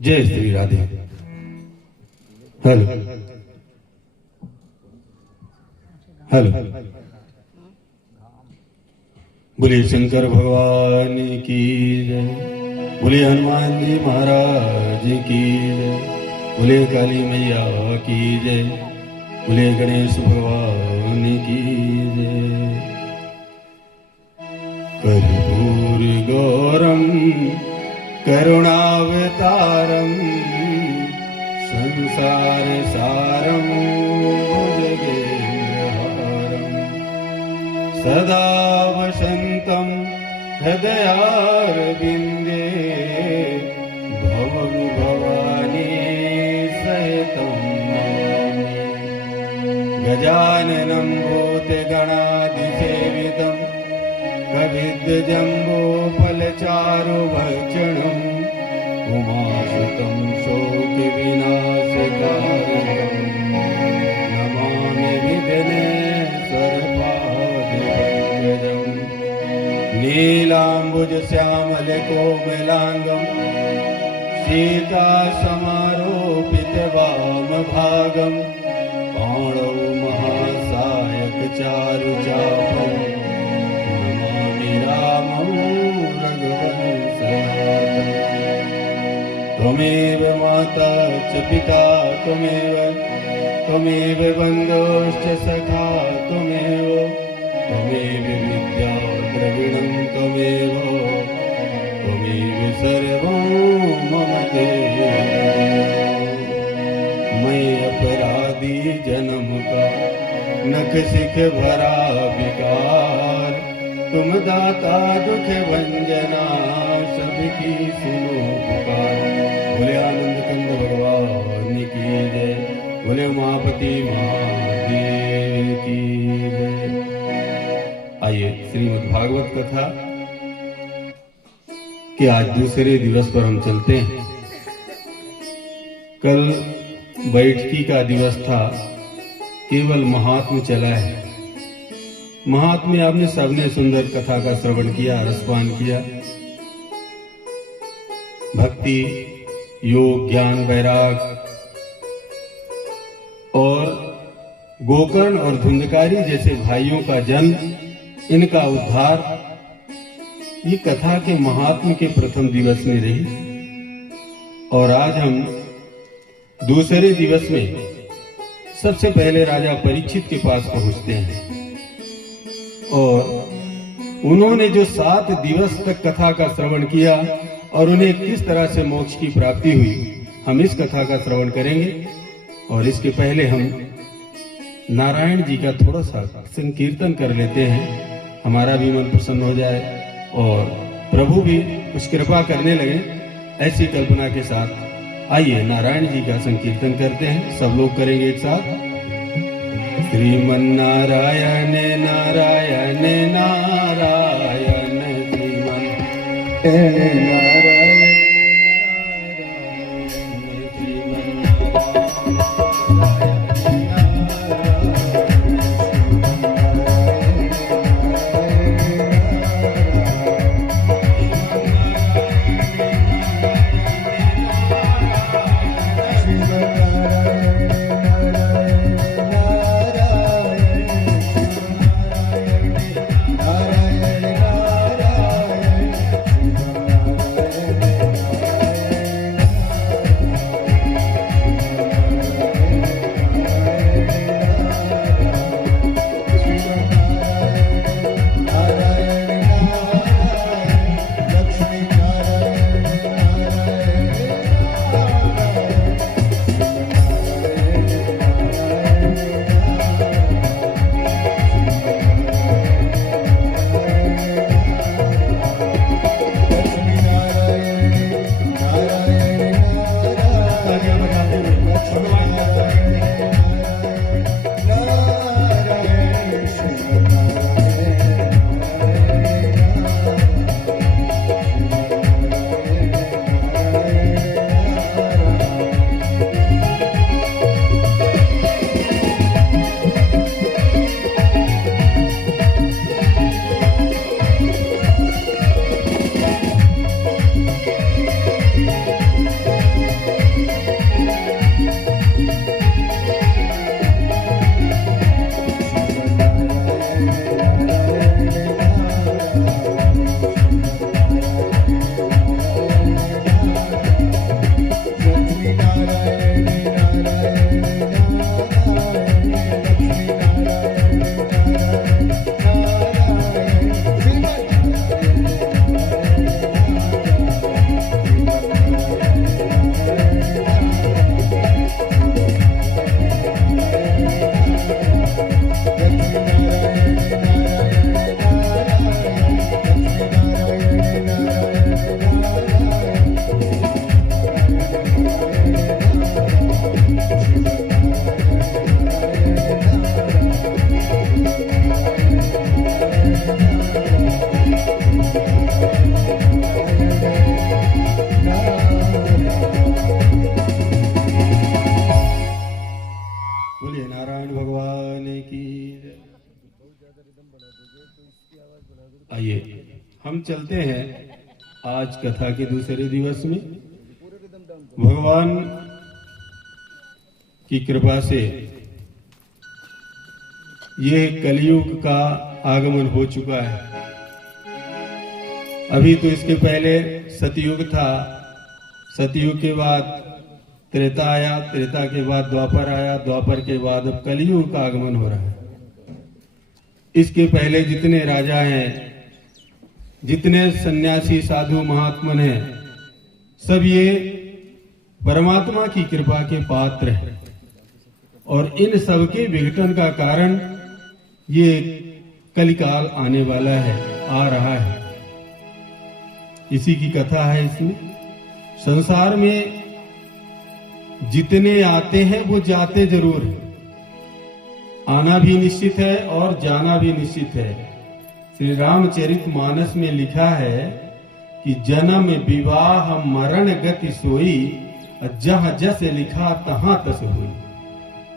जय Shri Radhe. Hello hello. बोलिए शंकर भगवान की जय, बोलिए हनुमान जी महाराज की जय, बोलिए काली मैया की जय, बोलिए गणेश भगवान की जय। कर्पूर गौरम करुणावतारम संसार सारम भुजगेन्द्रहारम सदा वसन्तं हृदयारविन्दे भवं भवानी सहितं नमामि। गजाननं भूतगणाधिसेवितं कविद्वजम्बोफलचारुभक्षणम् उमासुतं शोकविनाशकारणं नमामि विघ्नेश्वरपादपङ्कजम्। नीलाम्बुजश्यामलकोमलाङ्गं सीतासमारोपितवामभागं पाणौ महासायकचारुचापम् त्वमेव माता च पिता त्वमेव बन्धुश्च सखा त्वमेव विद्या द्रविणं त्वमेव सर्वं मम देव। मैं अपराधी जन्म का नख सिख भरा विकार, तुम दाता दुख भंजना सबकी सुनो पुकार। बोले आनंद कंद भगवान की जय, बोले उमापति महादेव की जय। आइए श्रीमद् भागवत कथा कि आज दूसरे दिवस पर हम चलते हैं। कल बैठकी का दिवस था, केवल महात्म्य चला है। महात्म्य आपने सबने सुंदर कथा का श्रवण किया, रसपान किया। भक्ति, योग, ज्ञान, वैराग और गोकर्ण और धुंधकारी जैसे भाइयों का जन्म, इनका उद्धार, ये कथा के महात्म्य के प्रथम दिवस में रही। और आज हम दूसरे दिवस में सबसे पहले राजा परीक्षित के पास पहुंचते हैं और उन्होंने जो 7 दिवस तक कथा का श्रवण किया और उन्हें किस तरह से मोक्ष की प्राप्ति हुई, हम इस कथा का श्रवण करेंगे। और इसके पहले हम नारायण जी का थोड़ा सा संकीर्तन कर लेते हैं, हमारा भी मन प्रसन्न हो जाए और प्रभु भी कुछ कृपा करने लगे, ऐसी कल्पना के साथ। आइए नारायण जी का संकीर्तन करते हैं, सब लोग करेंगे एक साथ। श्रीमन्नारायण नारायण नारायण श्रीमन्नारायण। आइए हम चलते हैं आज कथा के दूसरे दिवस में। भगवान की कृपा से ये कलयुग का आगमन हो चुका है। अभी तो इसके पहले सतयुग था, सतयुग के बाद त्रेता आया, त्रेता के बाद द्वापर आया, द्वापर के बाद अब कलयुग का आगमन हो रहा है। इसके पहले जितने राजा हैं, जितने सन्यासी साधु महात्मन हैं, सब ये परमात्मा की कृपा के पात्र हैं और इन सबके विघटन का कारण ये कलिकाल आने वाला है, आ रहा है। इसी की कथा है इसमें। संसार में जितने आते हैं वो जाते जरूर हैं, आना भी निश्चित है और जाना भी निश्चित है। श्री रामचरितमानस में लिखा है कि जन्म विवाह मरण गति सोई, जहां जस लिखा तहां तस हुई।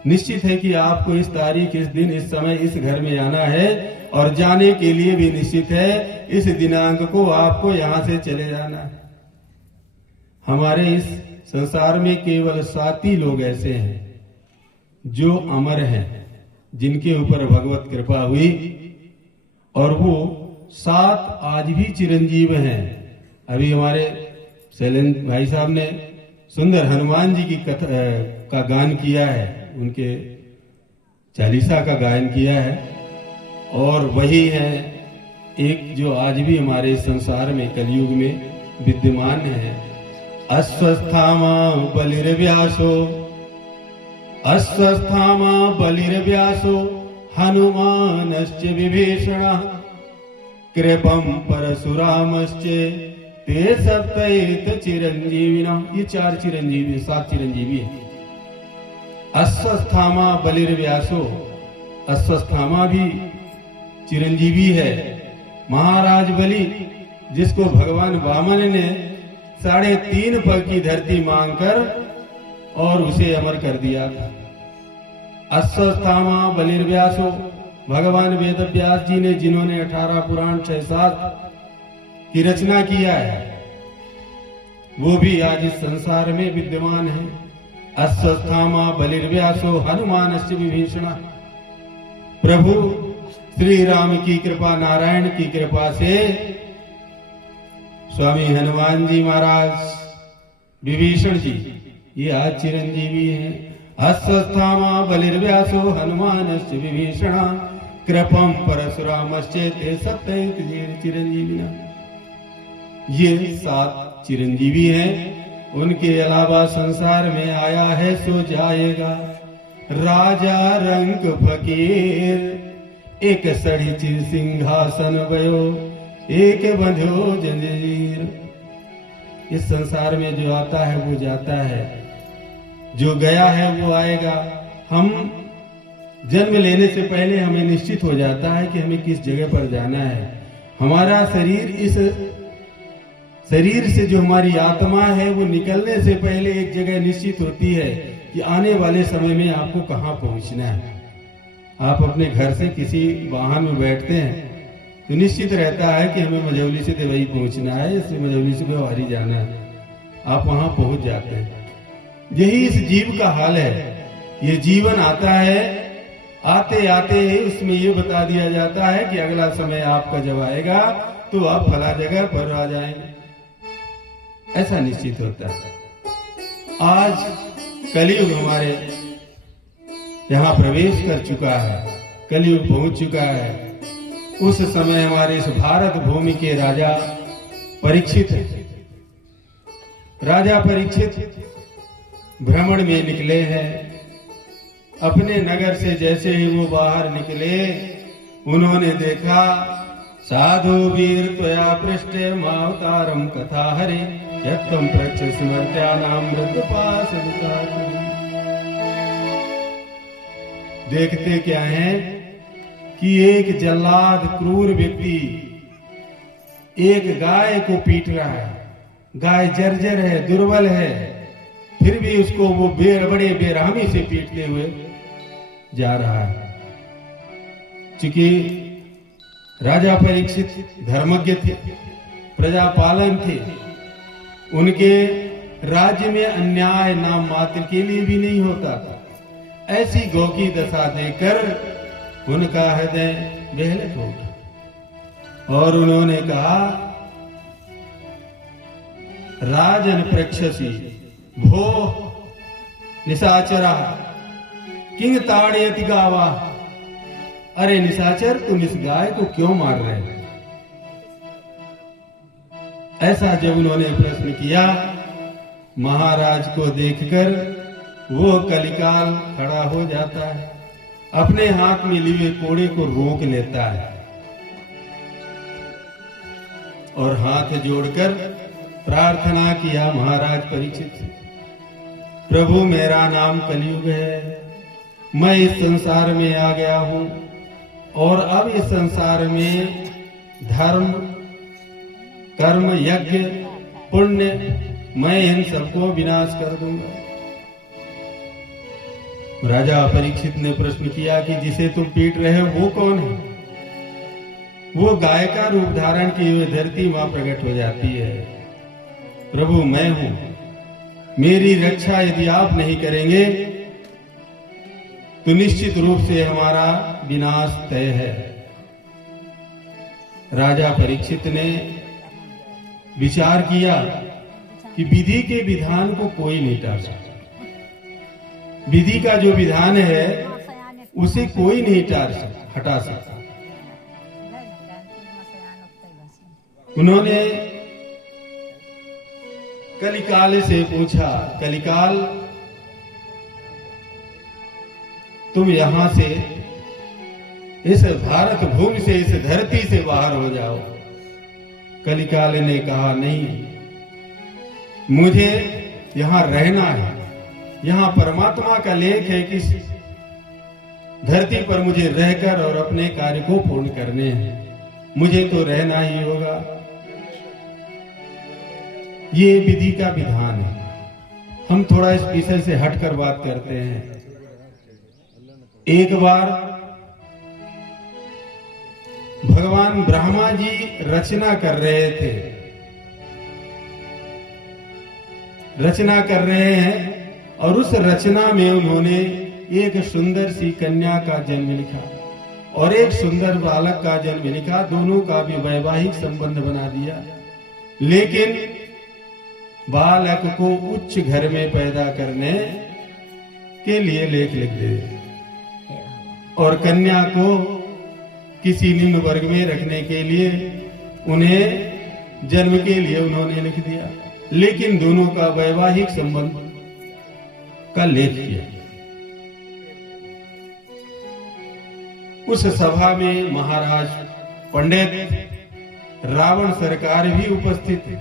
निश्चित है कि आपको इस तारीख, इस दिन, इस समय, इस घर में आना है और जाने के लिए भी निश्चित है इस दिनांक को आपको यहां से चले जाना है। हमारे इस संसार में केवल 7 ही लोग ऐसे हैं जो अमर हैं, जिनके ऊपर भगवत कृपा हुई और वो 7 आज भी चिरंजीव हैं। अभी हमारे शैलेंद्र भाई साहब ने सुंदर हनुमान जी की कथा का गान किया है, उनके चालीसा का गायन किया है और वही है एक जो आज भी हमारे संसार में कलयुग में विद्यमान है। अस्वस्थामा बलिर्व्यासो, अस्वस्थामा बलिर्व्यासो हनुमानश्च विभीषणः कृपं परशुरामश्च ते सप्तैत चिरंजीविनः। ये 4 चिरंजीवी, 7 चिरंजीवी है। अस्वस्थामा बलिर्व्यासो, अस्वस्थामा भी चिरंजीवी है। महाराज बलि, जिसको भगवान वामन ने 3.5 पग की धरती मांगकर और उसे अमर कर दिया था। अस्वस्थामा बलिर्व्यासो, भगवान वेदव्यास जी ने, जिन्होंने 18 पुराण 6 शास्त्र की रचना किया है, वो भी आज इस संसार में विद्यमान है। अस्वस्थामा बलिर्व्यासो हनुमानश्च विभीषणः। प्रभु श्री राम की कृपा, नारायण की कृपा से स्वामी हनुमान जी महाराज, विभीषण जी, ये आज चिरंजीवी हैं। अस्वस्थामा बलिर्व्यासो हनुमानश्च विभीषणः कृपं परशुरामश्च ते सप्तैत चिरंजीविनः। ये 7 चिरंजीवी हैं। उनके अलावा संसार में आया है सो जाएगा राजा रंग फकीर, एक सड़ी चिर सिंहासन भयो, एक बंधो जंजीर। इस संसार में जो आता है वो जाता है, जो गया है वो आएगा। हम जन्म लेने से पहले हमें निश्चित हो जाता है कि हमें किस जगह पर जाना है। हमारा शरीर, इस शरीर से जो हमारी आत्मा है वो निकलने से पहले एक जगह निश्चित होती है कि आने वाले समय में आपको कहाँ पहुंचना है। आप अपने घर से किसी वाहन में बैठते हैं तो निश्चित रहता है कि हमें मझौली से देवई पहुंचना है, इससे मझौली से व्यवहारी जाना है। आप वहां पहुंच जाते हैं। यही इस जीव का हाल है। ये जीवन आता है, आते आते ही उसमें ये बता दिया जाता है कि अगला समय आपका जब आएगा तो आप फला जगह पर आ जाएंगे, ऐसा निश्चित होता है। आज कलयुग हमारे यहाँ प्रवेश कर चुका है, कलयुग पहुंच चुका है। उस समय हमारे इस भारत भूमि के राजा परीक्षित, राजा परीक्षित भ्रमण में निकले हैं। अपने नगर से जैसे ही वो बाहर निकले, उन्होंने देखा साधु वीर त्वया पृष्ठे मावतारम कथा हरे यत्तम प्रच्छ स्मृत्यानाम मृत्युपाशविता। देखते क्या है कि एक जल्लाद क्रूर व्यक्ति एक गाय को पीट रहा है। गाय जर्जर है, दुर्बल है, फिर भी उसको वो बड़े बेरहमी से पीटते हुए जा रहा है। चूंकि राजा परीक्षित धर्मज्ञ थे, प्रजापालन थे। उनके राज्य में अन्याय नाम मात्र के लिए भी नहीं होता था। ऐसी गौ की दशा देखकर उनका हृदय बेहलक हो उठा और उन्होंने कहा, राजन प्रक्षसी भो निशाचरा किंग ताड़यति गावा। अरे निशाचर, तुम इस गाय को क्यों मार रहे हो? ऐसा जब उन्होंने प्रश्न किया, महाराज को देखकर वो कलिकाल खड़ा हो जाता है, अपने हाथ में लिए कोड़े को रोक लेता है और हाथ जोड़कर प्रार्थना किया महाराज परीक्षित से, प्रभु मेरा नाम कलयुग है, मैं इस संसार में आ गया हूं और अब इस संसार में धर्म कर्म यज्ञ पुण्य मैं इन सबको विनाश कर दूंगा। राजा परीक्षित ने प्रश्न किया कि जिसे तुम पीट रहे हो वो कौन है? वो गाय का रूप धारण किए हुए धरती मां प्रकट हो जाती है। प्रभु मैं हूं, मेरी रक्षा यदि आप नहीं करेंगे तो निश्चित रूप से हमारा विनाश तय है। राजा परीक्षित ने विचार किया कि विधि के विधान को कोई नहीं टाल सकता। विधि का जो विधान है उसे कोई नहीं हटा सकता। उन्होंने कलिकाल से पूछा, कलिकाल तुम यहां से इस भारत भूमि से इस धरती से बाहर हो जाओ। कलिकाल ने कहा नहीं, मुझे यहां रहना है, यहां परमात्मा का लेख है कि धरती पर मुझे रहकर और अपने कार्य को पूर्ण करने हैं, मुझे तो रहना ही होगा। ये विधि का विधान है। हम थोड़ा इस विषय से हटकर बात करते हैं। एक बार भगवान ब्रह्मा जी रचना कर रहे हैं और उस रचना में उन्होंने एक सुंदर सी कन्या का जन्म लिखा और एक सुंदर बालक का जन्म लिखा। दोनों का भी वैवाहिक संबंध बना दिया, लेकिन बालक को उच्च घर में पैदा करने के लिए लेख लिख दे और कन्या को किसी निम्न वर्ग में रखने के लिए उन्हें जन्म के लिए उन्होंने लिख दिया, लेकिन दोनों का वैवाहिक संबंध का लेख किया। उस सभा में महाराज पंडित रावण सरकार भी उपस्थित थे।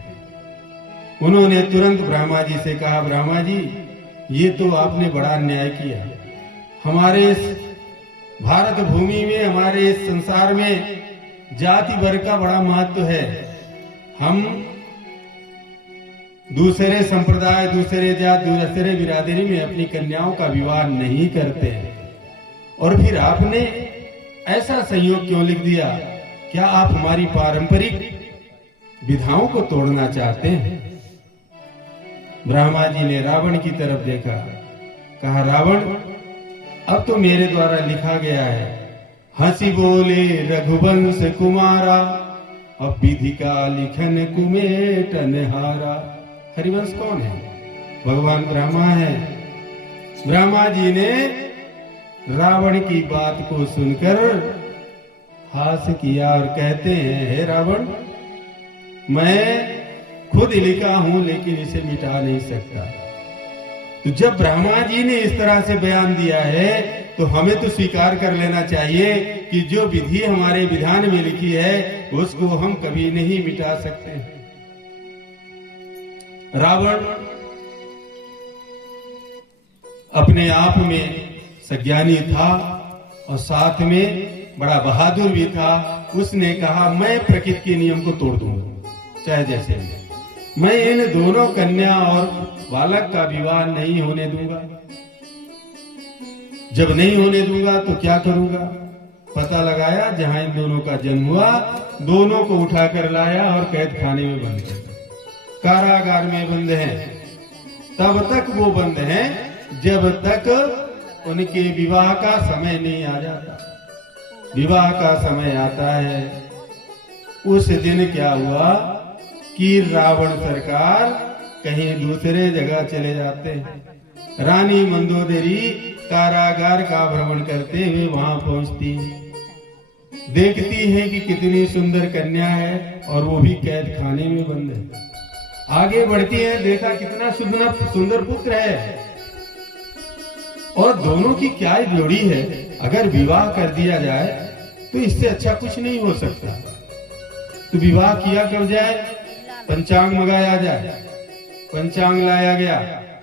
उन्होंने तुरंत ब्रह्मा जी से कहा, ब्रह्मा जी ये तो आपने बड़ा अन्याय किया। हमारे इस भारत भूमि में, हमारे इस संसार में जाति वर्ग का बड़ा महत्व है। हम दूसरे संप्रदाय, दूसरे जात, दूसरे बिरादरी में अपनी कन्याओं का विवाह नहीं करते हैं। और फिर आपने ऐसा संयोग क्यों लिख दिया? क्या आप हमारी पारंपरिक विधाओं को तोड़ना चाहते हैं? ब्रह्मा जी ने रावण की तरफ देखा, कहा, रावण अब तो मेरे द्वारा लिखा गया है, हंसी बोले रघुवंश कुमारा, अब विधि का लिखन कुमेटन हारा। हरिवंश कौन है? भगवान ब्रह्मा है। ब्रह्मा जी ने रावण की बात को सुनकर हास्य किया और कहते हैं, हे रावण, मैं खुद लिखा हूं लेकिन इसे मिटा नहीं सकता। तो जब ब्रह्मा जी ने इस तरह से बयान दिया है तो हमें तो स्वीकार कर लेना चाहिए कि जो विधि हमारे विधान में लिखी है उसको हम कभी नहीं मिटा सकते। रावण अपने आप में सज्ञानी था और साथ में बड़ा बहादुर भी था। उसने कहा, मैं प्रकृति के नियम को तोड़ दूंगा, चाहे जैसे मैं इन दोनों कन्या और बालक का विवाह नहीं होने दूंगा। जब नहीं होने दूंगा तो क्या करूंगा? पता लगाया जहां इन दोनों का जन्म हुआ, दोनों को उठाकर लाया और कैद खाने में बंद कर दिया। कारागार में बंद हैं। तब तक वो बंद हैं जब तक उनके विवाह का समय नहीं आ जाता। विवाह का समय आता है, उस दिन क्या हुआ कि रावण सरकार कहीं दूसरे जगह चले जाते हैं। रानी मंदोदरी कारागार का भ्रमण करते हुए वहां पहुंचती, देखती है कि कितनी सुंदर कन्या है और वो भी कैद खाने में बंद है। आगे बढ़ती है, देखा कितना सुंदर पुत्र है और दोनों की क्या जोड़ी है। अगर विवाह कर दिया जाए तो इससे अच्छा कुछ नहीं हो सकता। तो विवाह किया कब जाए? पंचांग मंगाया जाए। पंचांग लाया गया।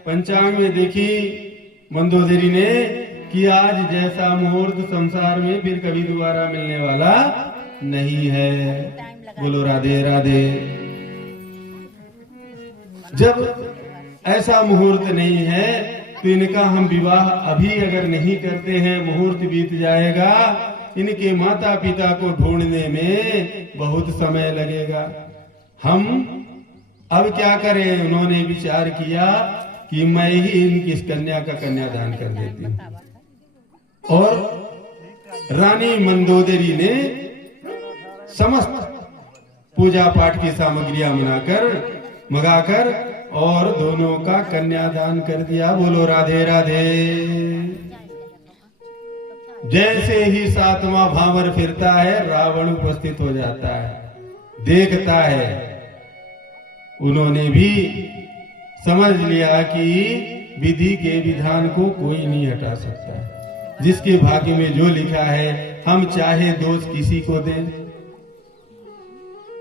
पंचांग में देखी मंदोदरी ने कि आज जैसा मुहूर्त संसार में फिर कभी दोबारा मिलने वाला नहीं है। बोलो राधे राधे। जब ऐसा मुहूर्त नहीं है तो इनका हम विवाह अभी अगर नहीं करते हैं, मुहूर्त बीत जाएगा, इनके माता पिता को ढूंढने में बहुत समय लगेगा। हम अब क्या करें? उन्होंने विचार किया कि मैं ही इनकी इस कन्या का कन्यादान कर देती हूं। और रानी मंदोदरी ने समस्त पूजा पाठ की सामग्रियां मंगाकर और दोनों का कन्यादान कर दिया। बोलो राधे राधे। जैसे ही 7वां भावर फिरता है, रावण उपस्थित हो जाता है, देखता है। उन्होंने भी समझ लिया कि विधि के विधान को कोई नहीं हटा सकता। जिसके भाग्य में जो लिखा है, हम चाहे दोष किसी को दें,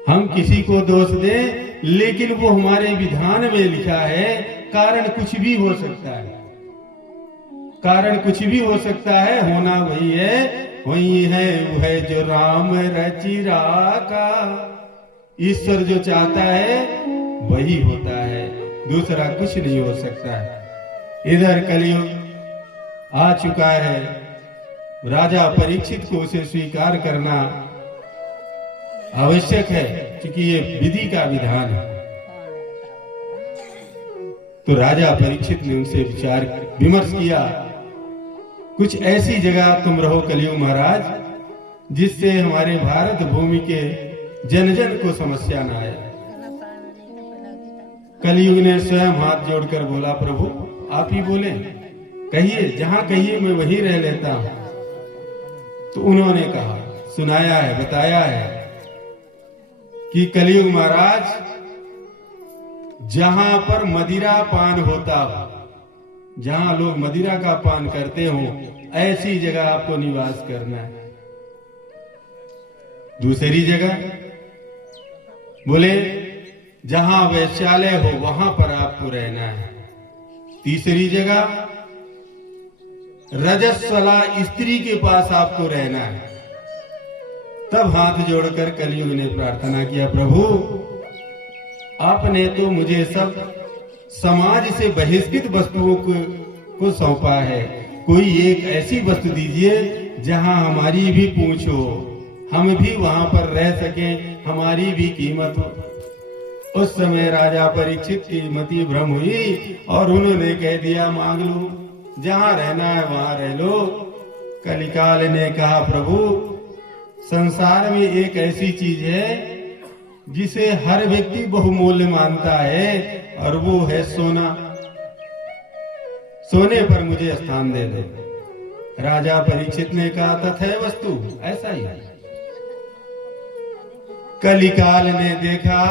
हम किसी को दोष दें, लेकिन वो हमारे विधान में लिखा है। कारण कुछ भी हो सकता है, कारण कुछ भी हो सकता है, होना वही है। वही है वो है जो राम रचि राका। ईश्वर जो चाहता है वही होता है, दूसरा कुछ नहीं हो सकता है। इधर कलयुग आ चुका है, राजा परीक्षित को उसे स्वीकार करना आवश्यक है, क्योंकि ये विधि का विधान है। तो राजा परीक्षित ने उनसे विचार विमर्श किया, कुछ ऐसी जगह तुम रहो कलयुग महाराज जिससे हमारे भारत भूमि के जन जन को समस्या ना आए। कलयुग ने स्वयं हाथ जोड़कर बोला, प्रभु आप ही बोले, कहिए, जहां कहिए मैं वहीं रह लेता हूं। तो उन्होंने कहा, सुनाया है, बताया है कि कलयुग महाराज, जहां पर मदिरा पान होता हो, जहां लोग मदिरा का पान करते हो, ऐसी जगह आपको निवास करना है। दूसरी जगह बोले जहां वैश्यालय हो वहां पर आपको रहना है। तीसरी जगह रजस्वला स्त्री के पास आपको रहना है। तब हाथ जोड़कर कलयुग ने प्रार्थना किया, प्रभु आपने तो मुझे सब समाज से बहिष्कृत वस्तुओं को सौंपा है, कोई एक ऐसी वस्तु दीजिए जहां हमारी भी पूंछ हो, हम भी वहां पर रह सकें, हमारी भी कीमत हो। उस समय राजा परीक्षित की मति भ्रम हुई और उन्होंने कह दिया, मांग लो, जहां रहना है वहां रह लो। कलिकाल ने कहा, प्रभु संसार में एक ऐसी चीज है जिसे हर व्यक्ति बहुमूल्य मानता है और वो है सोना। सोने पर मुझे स्थान दे दो। राजा परीक्षित ने कहा, तथैव वस्तु, ऐसा ही है। कलिकाल ने देखा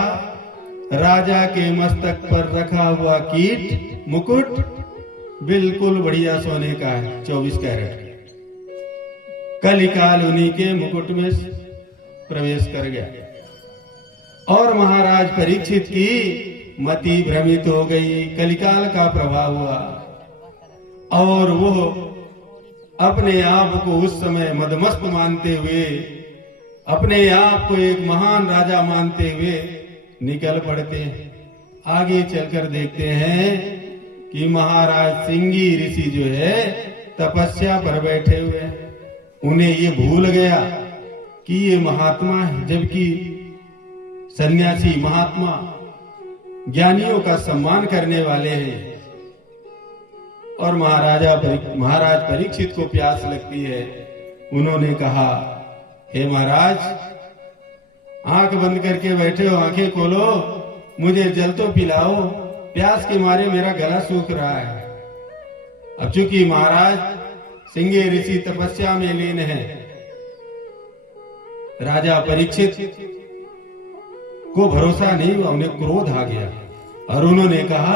राजा के मस्तक पर रखा हुआ कीट मुकुट बिल्कुल बढ़िया सोने का है, 24 कैरेट। कलिकाल उन्हीं के मुकुट में प्रवेश कर गया और महाराज परीक्षित की मति भ्रमित हो गई। कलिकाल का प्रभाव हुआ और वो अपने आप को उस समय मदमस्त मानते हुए, अपने आप को एक महान राजा मानते हुए निकल पड़ते हैं। आगे चलकर देखते हैं कि महाराज सिंगी ऋषि जो है तपस्या पर बैठे हुए हैं। उन्हें ये भूल गया कि ये महात्मा है, जबकि सन्यासी महात्मा ज्ञानियों का सम्मान करने वाले हैं। और महाराज परीक्षित को प्यास लगती है। उन्होंने कहा, हे महाराज, आंख बंद करके बैठे हो, आंखें खोलो, मुझे जल तो पिलाओ, प्यास के मारे मेरा गला सूख रहा है। अब चूंकि महाराज सिंगे ऋषि तपस्या में लीन है, राजा परीक्षित को भरोसा नहीं हुआ, उन्हें क्रोध आ गया और उन्होंने कहा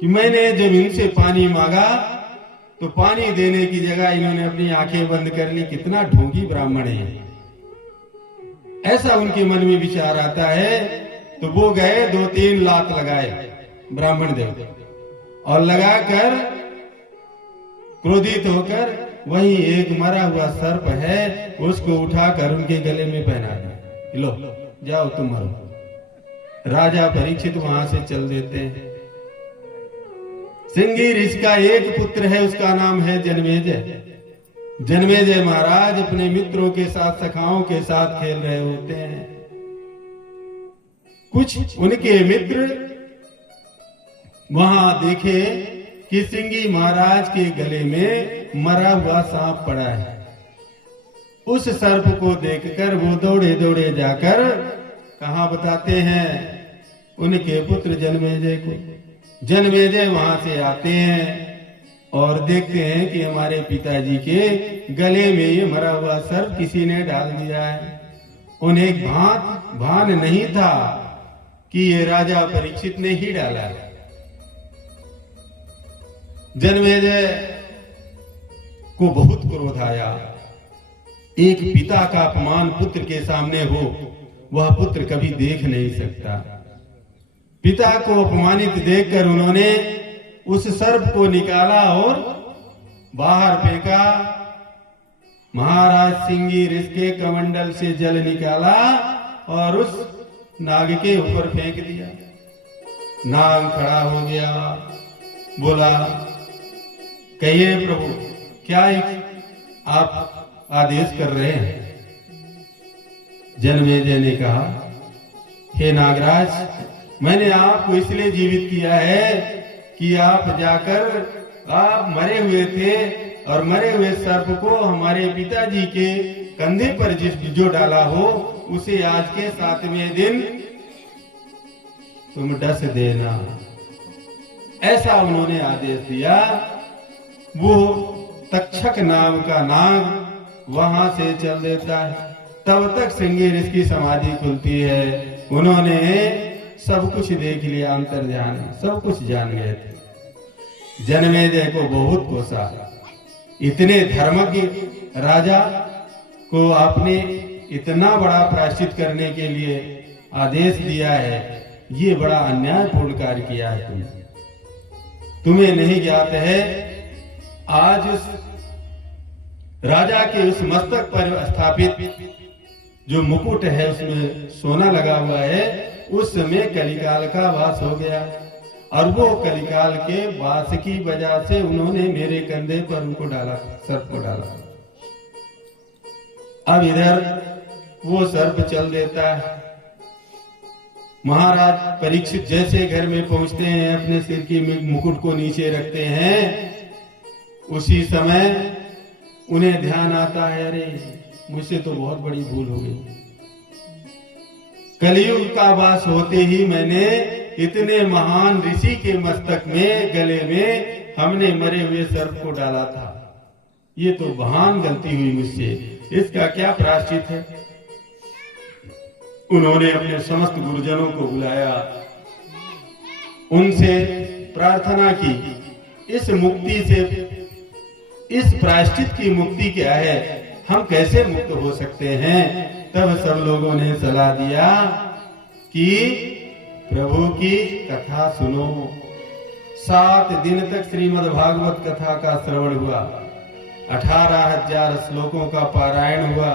कि मैंने जब इनसे पानी मांगा तो पानी देने की जगह इन्होंने अपनी आंखें बंद कर ली। कितना ढोंगी ब्राह्मण है, ऐसा उनके मन में विचार आता है। तो वो गए, 2-3 लात लगाए ब्राह्मण देव और लगाकर क्रोधित होकर वहीं एक मरा हुआ सर्प है उसको उठाकर उनके गले में पहना दिया। लो जाओ तुम मरो। राजा परीक्षित वहां से चल देते हैं। सिंगी ऋषि का एक पुत्र है, उसका नाम है जन्मेजय। जन्मेजय महाराज अपने मित्रों के साथ, सखाओं के साथ खेल रहे होते हैं। कुछ उनके मित्र वहां देखे कि सिंगी महाराज के गले में मरा हुआ सांप पड़ा है। उस सर्प को देखकर वो दौड़े दौड़े जाकर कहां बताते हैं उनके पुत्र जन्मेजय को। जन्मेजय वहां से आते हैं और देखते हैं कि हमारे पिताजी के गले में ये मरा हुआ सर्प किसी ने डाल दिया है। उन्हें भान नहीं था कि ये राजा परीक्षित ने ही डाला है। जन्मेजय को बहुत क्रोध आया। एक पिता का अपमान पुत्र के सामने हो, वह पुत्र कभी देख नहीं सकता। पिता को अपमानित देखकर उन्होंने उस सर्प को निकाला और बाहर फेंका। महाराज सिंगी ऋषि के कमंडल से जल निकाला और उस नाग के ऊपर फेंक दिया। नाग खड़ा हो गया, बोला, कहिए प्रभु, क्या आप आदेश कर रहे हैं? जन्मेजय ने कहा, हे नागराज, मैंने आपको इसलिए जीवित किया है कि आप जाकर, आप मरे हुए थे और मरे हुए सर्प को हमारे पिताजी के कंधे पर जो डाला हो उसे आज के 7वें दिन तुम डस देना। ऐसा उन्होंने आदेश दिया। वो तक्षक नाम का नाग वहां से चल देता है। तब तक सिंगी ऋषि की समाधि खुलती है। उन्होंने सब कुछ देख लिया, अंतर्ज्ञान सब कुछ जान गए थे। जन्मेजय को बहुत कोसा। इतने धर्मज्ञ राजा को आपने इतना बड़ा प्रायश्चित करने के लिए आदेश दिया है, ये बड़ा अन्यायपूर्ण कार्य किया है तुम्हें नहीं ज्ञात है आज उस राजा के उस मस्तक पर स्थापित जो मुकुट है उसमें सोना लगा हुआ है, उस समय कलिकाल का वास हो गया और वो कलिकाल के वास की वजह से उन्होंने मेरे कंधे पर उनको डाला, सर्प को डाला। अब इधर वो सर्प चल देता है। महाराज परीक्षित जैसे घर में पहुंचते हैं, अपने सिर की मुकुट को नीचे रखते हैं, उसी समय उन्हें ध्यान आता है, अरे मुझसे तो बहुत बड़ी भूल हो गई। कलयुग का वास होते ही मैंने इतने महान ऋषि के मस्तक में, गले में हमने मरे हुए सर्प को डाला था। ये तो महान गलती हुई मुझसे, इसका क्या प्रायश्चित है? उन्होंने अपने समस्त गुरुजनों को बुलाया, उनसे प्रार्थना की, इस मुक्ति से, इस प्रायश्चित की मुक्ति क्या है, हम कैसे मुक्त हो सकते हैं? तब सब लोगों ने सलाह दिया कि प्रभु की कथा सुनो। 7 दिन तक श्रीमद् भागवत कथा का श्रवण हुआ, 18,000 श्लोकों का पारायण हुआ।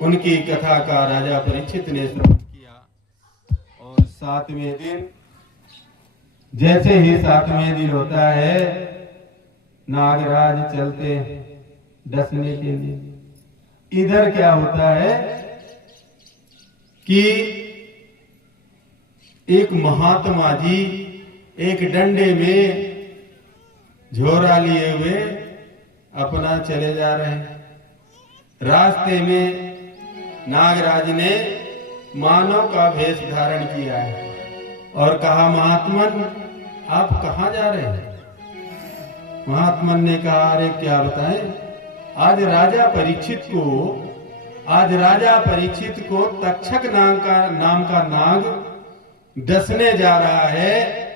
उनकी कथा का राजा परीक्षित ने श्रवण किया और 7वें दिन, जैसे ही 7वें दिन होता है, नागराज चलते डसने के लिए। इधर क्या होता है कि एक महात्मा जी एक डंडे में झोरा लिए हुए अपना चले जा रहे हैं। रास्ते में नागराज ने मानव का वेश धारण किया है और कहा, महात्मन आप कहाँ जा रहे हैं? महात्मन ने कहा, अरे क्या बताएं, आज राजा परीक्षित को तक्षक नाम का नाग डसने जा रहा है।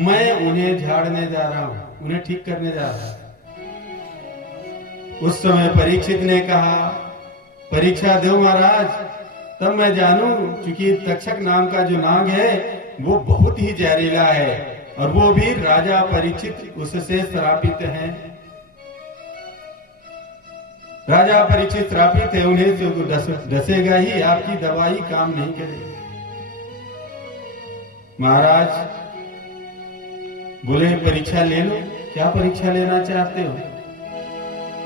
मैं उन्हें झाड़ने जा रहा हूं, उन्हें ठीक करने जा रहा हूं। उस समय परीक्षित ने कहा, परीक्षा दो महाराज, तब मैं जानूं, क्योंकि तक्षक नाम का जो नाग है वो बहुत ही जहरीला है और वो भी राजा परीक्षित उससे श्रापित हैं। राजा परीक्षित श्रापित है, उन्हें जो डसेगा ही, आपकी दवाई काम नहीं करेगी। महाराज बोले, परीक्षा ले लो। क्या परीक्षा लेना चाहते हो?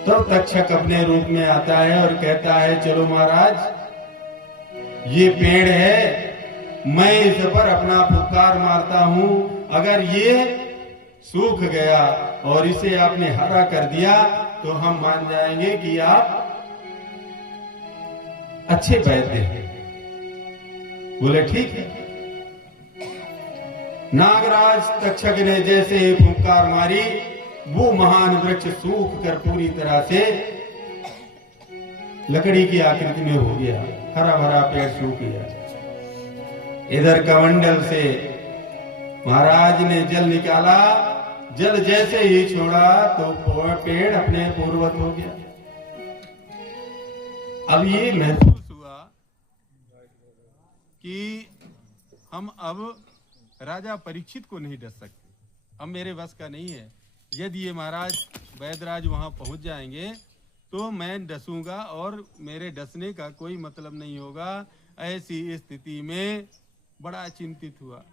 तब तक्षक अपने रूप में आता है और कहता है, चलो महाराज, ये पेड़ है, मैं इस पर अपना फुफकार मारता हूं, अगर ये सूख गया और इसे आपने हरा कर दिया तो हम मान जाएंगे कि आप अच्छे वैद्य हैं। बोले ठीक है। नागराज तक्षक ने जैसे ही फुफकार मारी, वो महान वृक्ष सूख कर पूरी तरह से लकड़ी की आकृति में हो गया, हरा भरा पेड़ सूख गया। इधर कमंडल से महाराज ने जल निकाला, जल जैसे ही छोड़ा तो पेड़ अपने पूर्ववत हो गया। अब ये महसूस हुआ कि हम अब राजा परीक्षित को नहीं डस सकते, अब मेरे बस का नहीं है। यदि ये महाराज वैदराज वहां पहुंच जाएंगे तो मैं डसूंगा और मेरे डसने का कोई मतलब नहीं होगा। ऐसी स्थिति में बड़ा चिंतित हुआ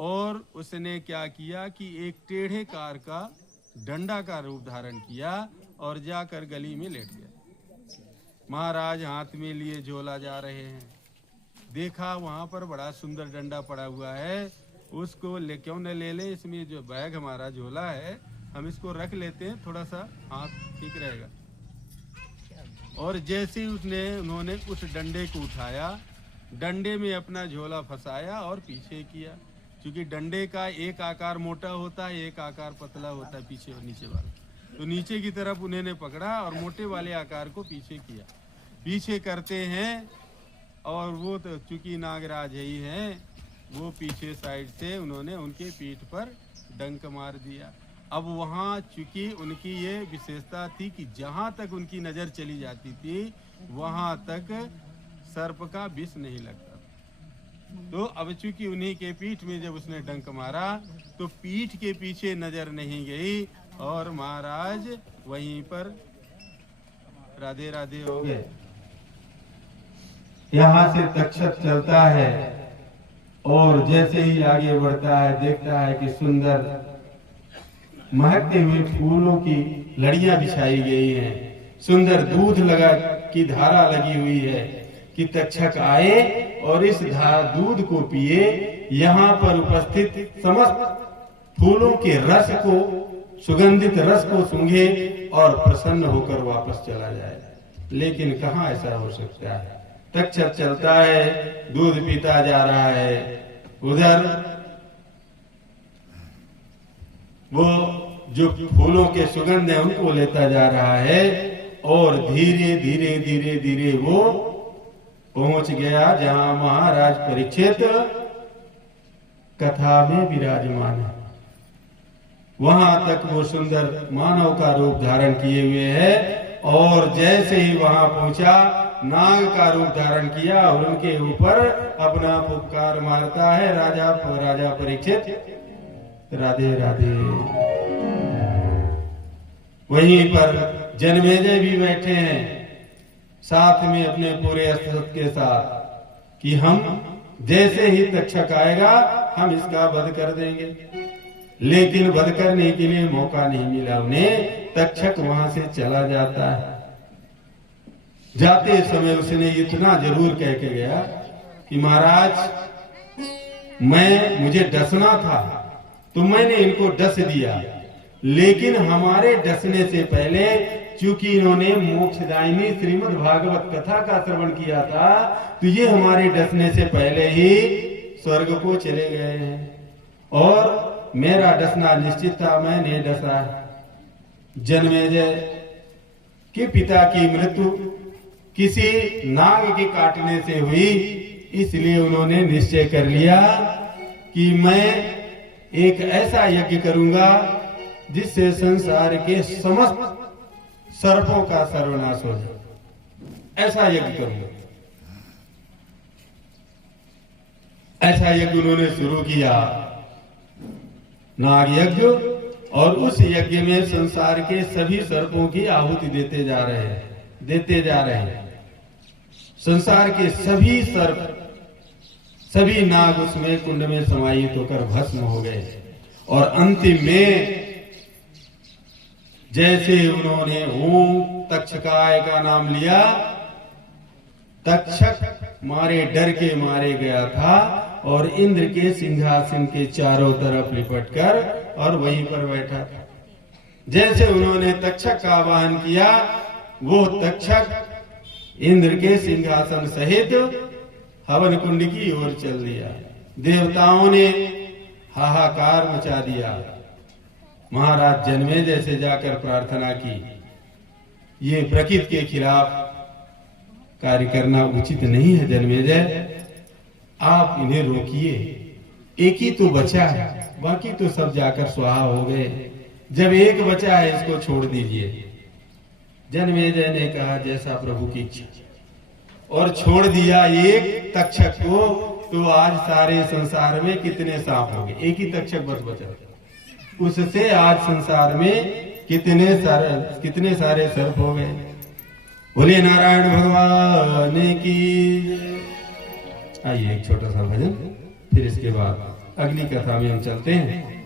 और उसने क्या किया कि एक टेढ़े कार का डंडा का रूप धारण किया और जाकर गली में लेट गया। महाराज हाथ में लिए झोला जा रहे हैं, देखा वहां पर बड़ा सुंदर डंडा पड़ा हुआ है, उसको ले क्यों न ले ले, इसमें जो बैग हमारा झोला है हम इसको रख लेते हैं, थोड़ा सा हाथ ठीक रहेगा। और जैसे ही उन्होंने उस डंडे को उठाया, डंडे में अपना झोला फंसाया और पीछे किया, क्योंकि डंडे का एक आकार मोटा होता है, एक आकार पतला होता है, पीछे और नीचे वाला। तो नीचे की तरफ उन्होंने पकड़ा और मोटे वाले आकार को पीछे किया। पीछे करते हैं और वो तो चूंकि नागराज ही हैं, वो पीछे साइड से उन्होंने उनके पीठ पर डंक मार दिया। अब वहाँ चूंकि उनकी ये विशेषता थी कि जहाँ तक उनकी नज़र चली जाती थी वहाँ तक सर्प का विष नहीं लगता। तो अब चूंकि उन्हीं के पीठ में जब उसने डंक मारा तो पीठ के पीछे नजर नहीं गई और महाराज वहीं पर राधे राधे हो गए। यहाँ से तक्षक चलता है और जैसे ही आगे बढ़ता है देखता है कि सुंदर महकते हुए फूलों की लड़ियां बिछाई गई हैं, सुंदर दूध लगा की धारा लगी हुई है कि तक्षक आए और इस दूध को पिए, यहाँ पर उपस्थित समस्त फूलों के रस को, सुगंधित रस को सूंघे और प्रसन्न होकर वापस चला जाए। लेकिन कहाँ ऐसा हो सकता है? तक्षक चलता है, दूध पीता जा रहा है, उधर वो जो फूलों के सुगंध है उनको लेता जा रहा है और धीरे धीरे धीरे धीरे वो पहुंच गया जहां महाराज परीक्षित कथा में विराजमान है। वहां तक वो सुंदर मानव का रूप धारण किए हुए है और जैसे ही वहां पहुंचा नाग का रूप धारण किया और उनके ऊपर अपना फुफकार मारता है, राजा परीक्षित राधे राधे। वहीं पर जनमेजय भी बैठे हैं साथ में अपने पूरे अस्त्र के साथ कि हम जैसे ही तक्षक आएगा हम इसका वध कर देंगे। लेकिन वध करने के लिए मौका नहीं मिला उन्हें। तक्षक वहां से चला जाता है। जाते समय उसने इतना जरूर कह के गया कि महाराज मुझे डसना था तो मैंने इनको डस दिया, लेकिन हमारे डसने से पहले चूंकि इन्होंने मोक्षदायिनी श्रीमद् भागवत कथा का श्रवण किया था, तो ये हमारे डसने से पहले ही स्वर्ग को चले गए हैं और मेरा डसना निश्चित था, मैंने डसा। जन्मेजय के पिता की मृत्यु किसी नाग के काटने से हुई, इसलिए उन्होंने निश्चय कर लिया कि मैं एक ऐसा यज्ञ करूंगा जिससे संसार के समस्त सर्पों का सर्वनाश हो जाए। ऐसा यज्ञ करूंगा। ऐसा यज्ञ उन्होंने शुरू किया, नाग यज्ञ, और उस यज्ञ में संसार के सभी सर्पों की आहुति देते जा रहे हैं। संसार के सभी सर्प, सभी नाग उसमें कुंड में समाहित होकर भस्म हो गए। और अंतिम में जैसे उन्होंने ओम तक्षकाय का नाम लिया, तक्षक मारे डर के मारे गया था और इंद्र के सिंहासन के चारों तरफ लिपटकर और वहीं पर बैठा था। जैसे उन्होंने तक्षक का आवाहन किया, वो तक्षक इंद्र के सिंहासन सहित हवन कुंड की ओर चल दिया। देवताओं ने हाहाकार मचा दिया। महाराज जन्मेजय से जाकर प्रार्थना की, ये प्रकृति के खिलाफ कार्य करना उचित नहीं है जन्मेजय, आप इन्हें रोकिए। एक ही तो बचा है, बाकी तो सब जाकर स्वाहा हो गए। जब एक बचा है इसको छोड़ दीजिए। जन्मेजय ने कहा जैसा प्रभु की इच्छा, और छोड़ दिया एक तक्षक को। तो आज सारे संसार में कितने सांप हो गए, एक ही तक्षक बस बचा। उससे आज संसार में कितने सारे सर्प हो गए। बोले नारायण भगवान की। आइए एक छोटा सा भजन, फिर इसके बाद अगली कथा में हम चलते हैं।